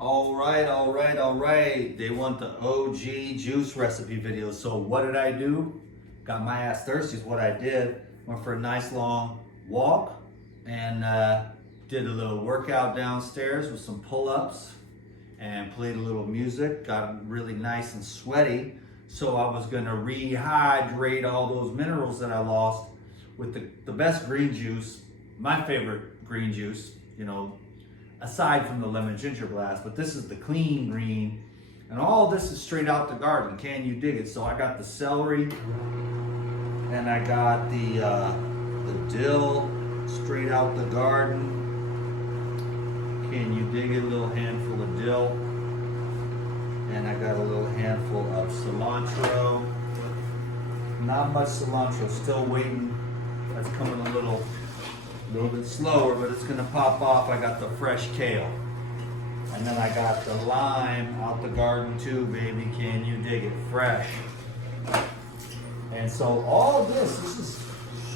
All right. They want the OG juice recipe video. So what did I do? Got my ass thirsty is what I did. Went for a nice long walk and did a little workout downstairs with some pull-ups and played a little music. Got really nice and sweaty. So I was gonna rehydrate all those minerals that I lost with the best green juice, my favorite green juice, you know, aside from the lemon ginger blast, but this is the clean green, and all this is straight out the garden. Can you dig it? So I got the celery, and I got the dill straight out the garden. Can you dig it? A little handful of dill, and I got a little handful of cilantro. Not much cilantro. Still waiting. That's coming a little bit slower, but it's gonna pop off. I got the fresh kale. And then I got the lime out the garden too, baby. Can you dig it? Fresh. And so all of this is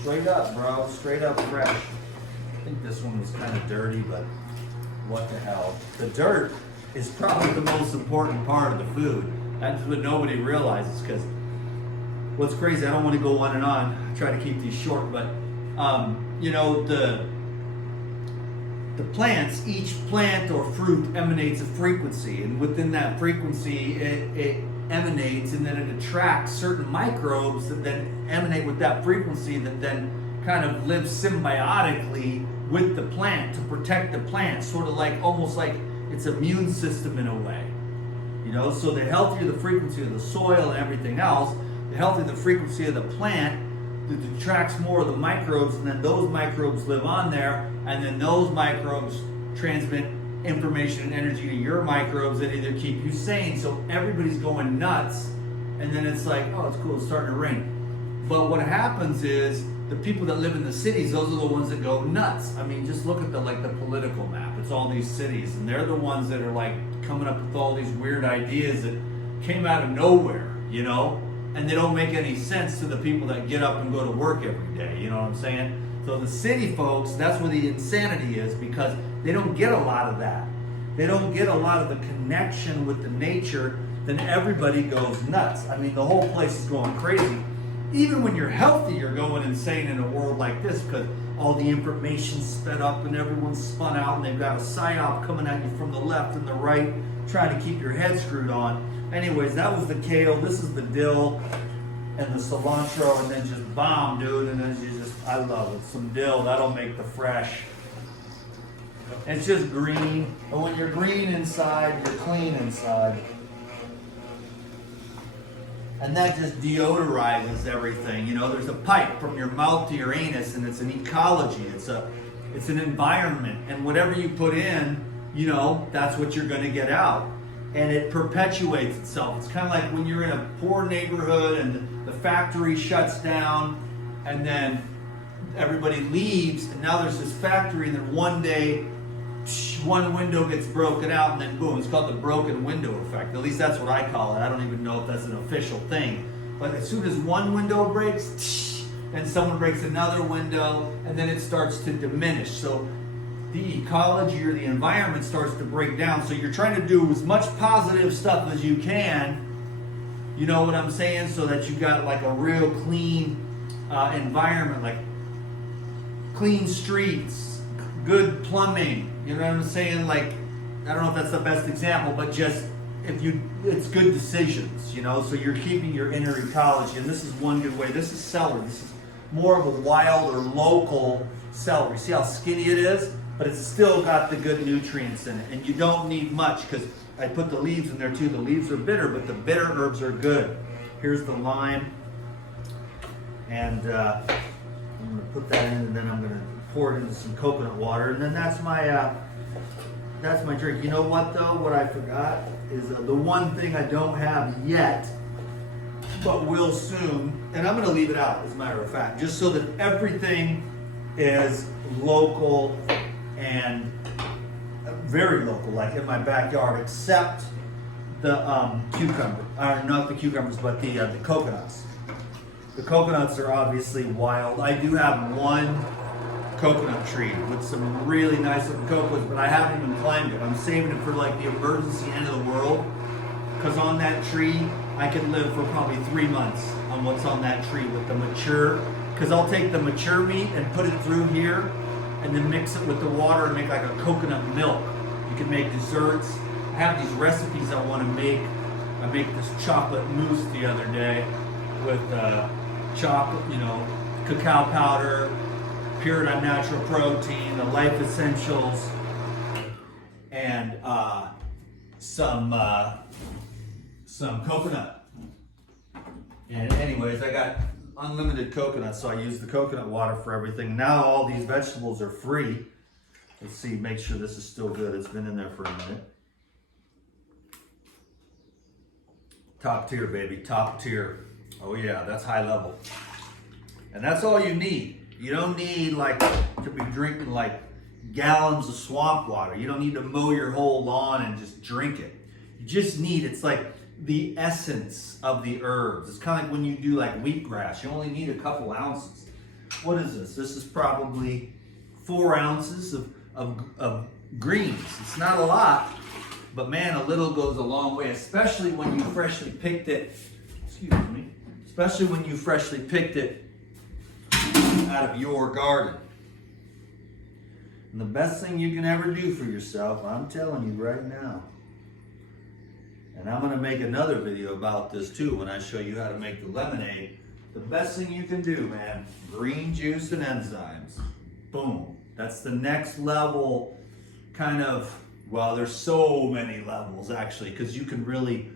straight up, bro. Straight up fresh. I think this one was kind of dirty, but what the hell. The dirt is probably the most important part of the food. That's what nobody realizes, because what's crazy, I don't want to go on and on. I try to keep these short, but you know, the plants, each plant or fruit emanates a frequency, and within that frequency it emanates, and then it attracts certain microbes that then emanate with that frequency, that then kind of live symbiotically with the plant to protect the plant, sort of like, almost like its immune system in a way, you know. So the healthier the frequency of the soil and everything else, the healthier the frequency of the plant, it attracts more of the microbes, and then those microbes live on there, and then those microbes transmit information and energy to your microbes that either keep you sane. So everybody's going nuts, and then it's like, oh, it's cool, it's starting to rain. But what happens is the people that live in the cities, those are the ones that go nuts. I mean, just look at the political map. It's all these cities, and they're the ones that are like coming up with all these weird ideas that came out of nowhere, you know? And they don't make any sense to the people that get up and go to work every day, you know what I'm saying? So the city folks, that's where the insanity is, because they don't get a lot of that. They don't get a lot of the connection with the nature, then everybody goes nuts. I mean, the whole place is going crazy. Even when you're healthy, you're going insane in a world like this, because all the information's sped up and everyone's spun out, and they've got a psyop coming at you from the left and the right, trying to keep your head screwed on. Anyways, that was the kale. This is the dill and the cilantro, and then just bomb, dude. And then you just, I love it. Some dill, that'll make the fresh. It's just green. And when you're green inside, you're clean inside. And that just deodorizes everything. You know, there's a pipe from your mouth to your anus, and it's an ecology. It's an environment. And whatever you put in, you know, that's what you're going to get out. And it perpetuates itself. It's kind of like when you're in a poor neighborhood and the factory shuts down, and then everybody leaves, and now there's this factory, and then one day one window gets broken out, and then boom, it's called the broken window effect. At least that's what I call it. I don't even know if that's an official thing. But as soon as one window breaks, and someone breaks another window, and then it starts to diminish. So the ecology or the environment starts to break down. So you're trying to do as much positive stuff as you can, you know what I'm saying, so that you got like a real clean environment, like clean streets, good plumbing, you know what I'm saying? Like, I don't know if that's the best example, but just it's good decisions, you know, so you're keeping your inner ecology. And this is one good way. This is celery. This is more of a wild or local celery. See how skinny it is? But it's still got the good nutrients in it. And you don't need much, because I put the leaves in there too. The leaves are bitter, but the bitter herbs are good. Here's the lime. And I'm going to put that in, and then I'm going to pour it into some coconut water. And then that's my drink. You know what though? What I forgot is the one thing I don't have yet, but will soon. And I'm going to leave it out, as a matter of fact, just so that everything is local and very local, like in my backyard, except the cucumber, or not the cucumbers, but the coconuts. The coconuts are obviously wild. I do have one coconut tree with some really nice looking coconuts, but I haven't even climbed it. I'm saving it for like the emergency end of the world, because on that tree, I could live for probably 3 months on what's on that tree with the mature, because I'll take the mature meat and put it through here and then mix it with the water and make like a coconut milk. You can make desserts. I have these recipes I want to make. I make this chocolate mousse the other day with chocolate, cacao powder, pure natural protein, the life essentials, and some coconut. And anyways, I got unlimited coconut, so I use the coconut water for everything. Now all these vegetables are free. Let's see, make sure this is still good. It's been in there for a minute. Top tier, baby, top tier. Oh yeah, that's high level. And that's all you need. You don't need like to be drinking like gallons of swamp water. You don't need to mow your whole lawn and just drink it. You just need, it's like the essence of the herbs. It's kind of like when you do like wheatgrass, you only need a couple ounces. What is this? This is probably 4 ounces of greens. It's not a lot, but man, a little goes a long way, especially when you freshly picked it. Excuse me. Especially when you freshly picked it out of your garden. And the best thing you can ever do for yourself, I'm telling you right now, and I'm going to make another video about this too when I show you how to make the lemonade. The best thing you can do, man, green juice and enzymes. Boom. That's the next level kind of, well, there's so many levels actually, because you can really,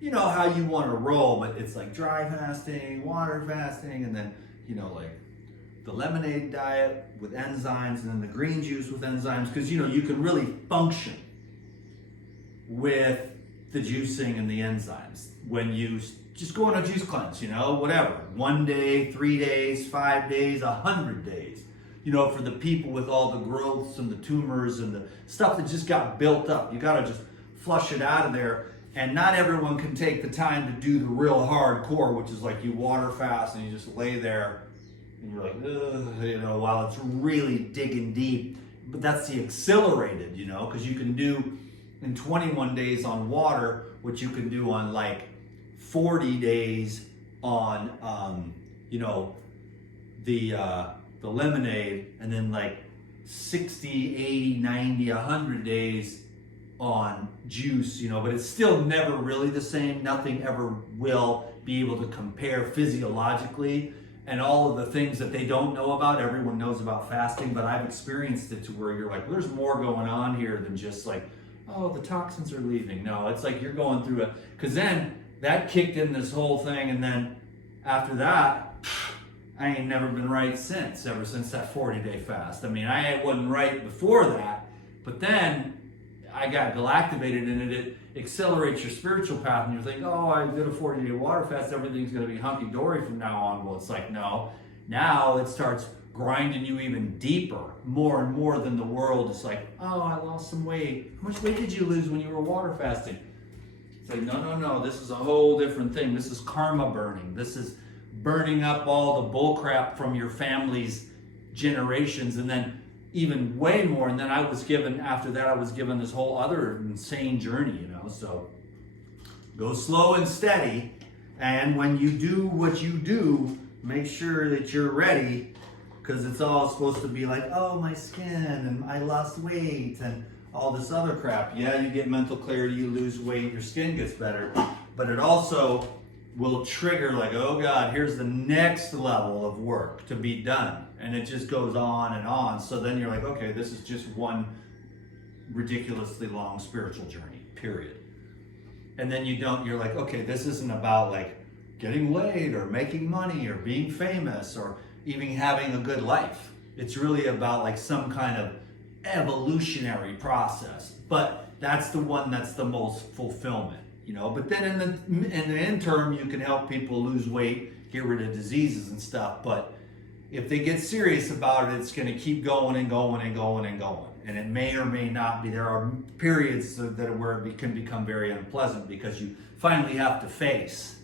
you know how you want to roll, but it's like dry fasting, water fasting, and then, like the lemonade diet with enzymes, and then the green juice with enzymes, because, you can really function with the juicing and the enzymes when you just go on a juice cleanse, whatever. 1 day, 3 days, 5 days, 100 days. For the people with all the growths and the tumors and the stuff that just got built up. You gotta just flush it out of there. And not everyone can take the time to do the real hardcore, which is like you water fast and you just lay there and you're like, ugh, while it's really digging deep. But that's the accelerated, because you can do in 21 days on water what you can do on like 40 days on, the lemonade, and then like 60, 80, 90, 100 days on juice, but it's still never really the same. Nothing ever will be able to compare physiologically, and all of the things that they don't know about. Everyone knows about fasting, but I've experienced it to where you're like, there's more going on here than just like, oh, the toxins are leaving. No, it's like you're going through because then that kicked in this whole thing, and then after that, I ain't never been right since, ever since that 40-day fast. I mean, I wasn't right before that, but then I got galactivated, and it accelerates your spiritual path, and you're thinking, oh, I did a 40-day water fast, everything's going to be hunky-dory from now on. Well, it's like, no. Now it starts grinding you even deeper, more and more than the world. It's like, oh, I lost some weight. How much weight did you lose when you were water fasting? It's like, no, this is a whole different thing. This is karma burning. This is burning up all the bull crap from your family's generations, and then even way more. And then after that, I was given this whole other insane journey, so go slow and steady. And when you do what you do, make sure that you're ready, because it's all supposed to be like, oh, my skin, and I lost weight, and all this other crap. Yeah, you get mental clarity, you lose weight, your skin gets better, but it also will trigger like, oh God, here's the next level of work to be done. And it just goes on and on. So then you're like, okay, this is just one ridiculously long spiritual journey, period. And then you're like, okay, this isn't about like getting laid or making money or being famous or even having a good life. It's really about like some kind of evolutionary process. But that's the one that's the most fulfillment. But then in the interim, you can help people lose weight, get rid of diseases and stuff. But if they get serious about it, it's going to keep going and going and going and going. And it may or may not be. There are periods where it can become very unpleasant, because you finally have to face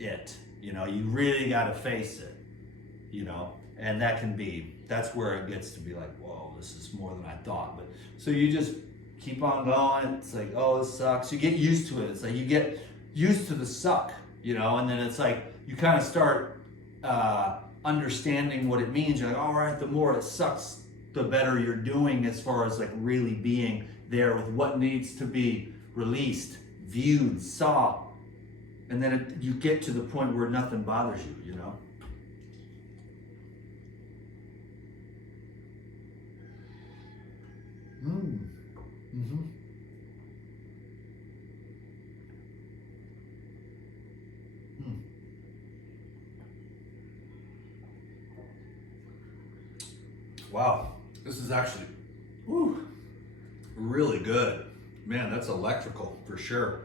it. You really got to face it. And that's where it gets to be like, whoa, this is more than I thought. But so you just keep on going. It's like, oh, this sucks. You get used to it. It's like you get used to the suck, you know, and then it's like you kind of start understanding what it means. You're like, all right, the more it sucks, the better you're doing as far as like really being there with what needs to be released, viewed, saw. And then you get to the point where nothing bothers you, you know? Mm-hmm. Wow, this is actually really good. Man, that's electrical for sure.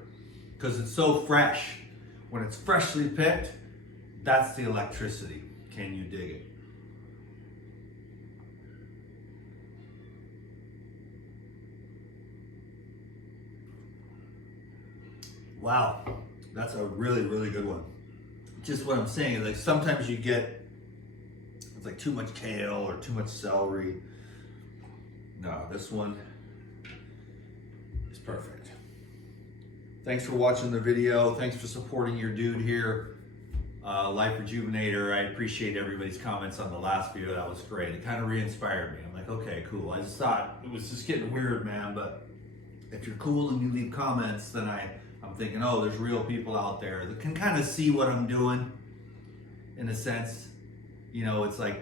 Because it's so fresh. When it's freshly picked, that's the electricity. Can you dig it? Wow, that's a really, really good one. Just what I'm saying is like sometimes you get, it's like too much kale or too much celery. No, this one is perfect. Thanks for watching the video. Thanks for supporting your dude here, Life Rejuvenator. I appreciate everybody's comments on the last video. That was great. It kind of re-inspired me. I'm like, okay, cool. I just thought it was just getting weird, man. But if you're cool and you leave comments, then I'm thinking, oh, there's real people out there that can kind of see what I'm doing in a sense. You know, it's like,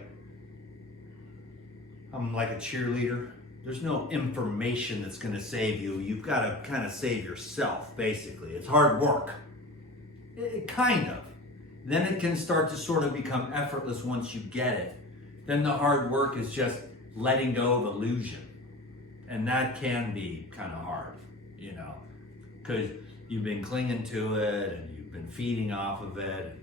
I'm like a cheerleader. There's no information that's going to save you. You've got to kind of save yourself, basically. It's hard work. It kind of. Then it can start to sort of become effortless once you get it. Then the hard work is just letting go of illusion. And that can be kind of hard, you know, because you've been clinging to it and you've been feeding off of it.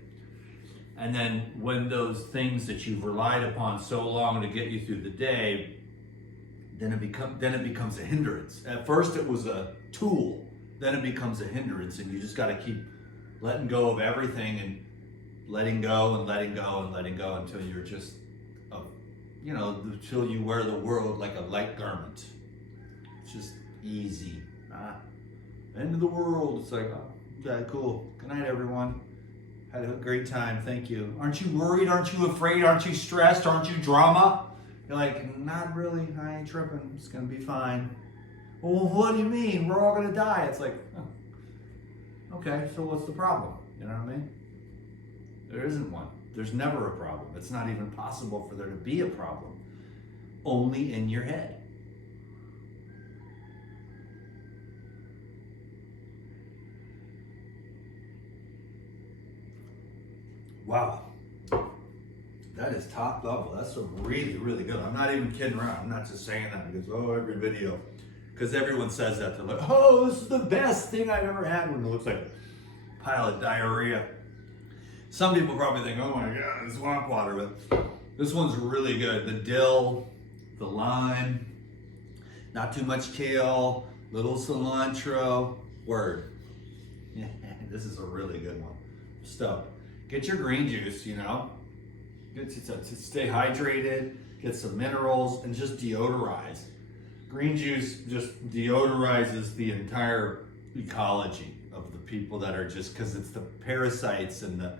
And then when those things that you've relied upon so long to get you through the day, then it becomes a hindrance. At first it was a tool, then it becomes a hindrance, and you just got to keep letting go of everything and letting go and letting go and letting go until you're just, you know, until you wear the world like a light garment. It's just easy. End of the world. It's like, oh, okay, cool. Good night, everyone. Had a great time. Thank you. Aren't you worried? Aren't you afraid? Aren't you stressed? Aren't you drama? You're like, not really. I ain't tripping. It's going to be fine. Well, what do you mean? We're all going to die. It's like, oh, okay, so what's the problem? You know what I mean? There isn't one. There's never a problem. It's not even possible for there to be a problem. Only in your head. Wow, that is top level. That's a really, really good. I'm not even kidding around. I'm not just saying that because, oh, every video, because everyone says that. They're like, oh, this is the best thing I've ever had, when it looks like a pile of diarrhea. Some people probably think, oh my God, it's swamp water, but this one's really good. The dill, the lime, not too much kale, little cilantro, word. This is a really good one. Stoked. Get your green juice, you know, get to stay hydrated, get some minerals, and just deodorize. Green juice just deodorizes the entire ecology of the people that are just, because it's the parasites and the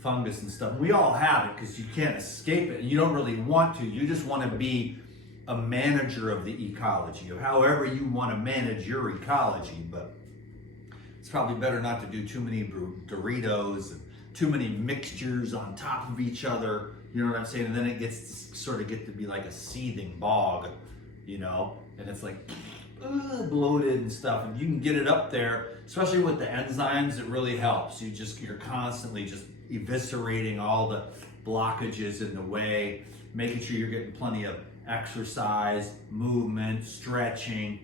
fungus and stuff. We all have it because you can't escape it. You don't really want to. You just want to be a manager of the ecology, of however you want to manage your ecology. But it's probably better not to do too many Doritos and too many mixtures on top of each other, you know what I'm saying? And then it gets to sort of get to be like a seething bog, you know? And it's like bloated and stuff. And you can get it up there, especially with the enzymes, it really helps. You're constantly just eviscerating all the blockages in the way, making sure you're getting plenty of exercise, movement, stretching.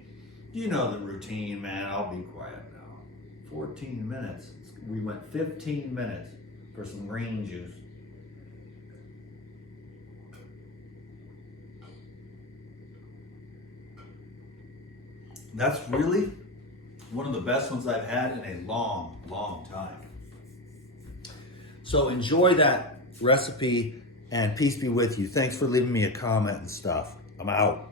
You know the routine, man. I'll be quiet now. 14 minutes. We went 15 minutes for some green juice. That's really one of the best ones I've had in a long, long time. So enjoy that recipe and peace be with you. Thanks for leaving me a comment and stuff. I'm out.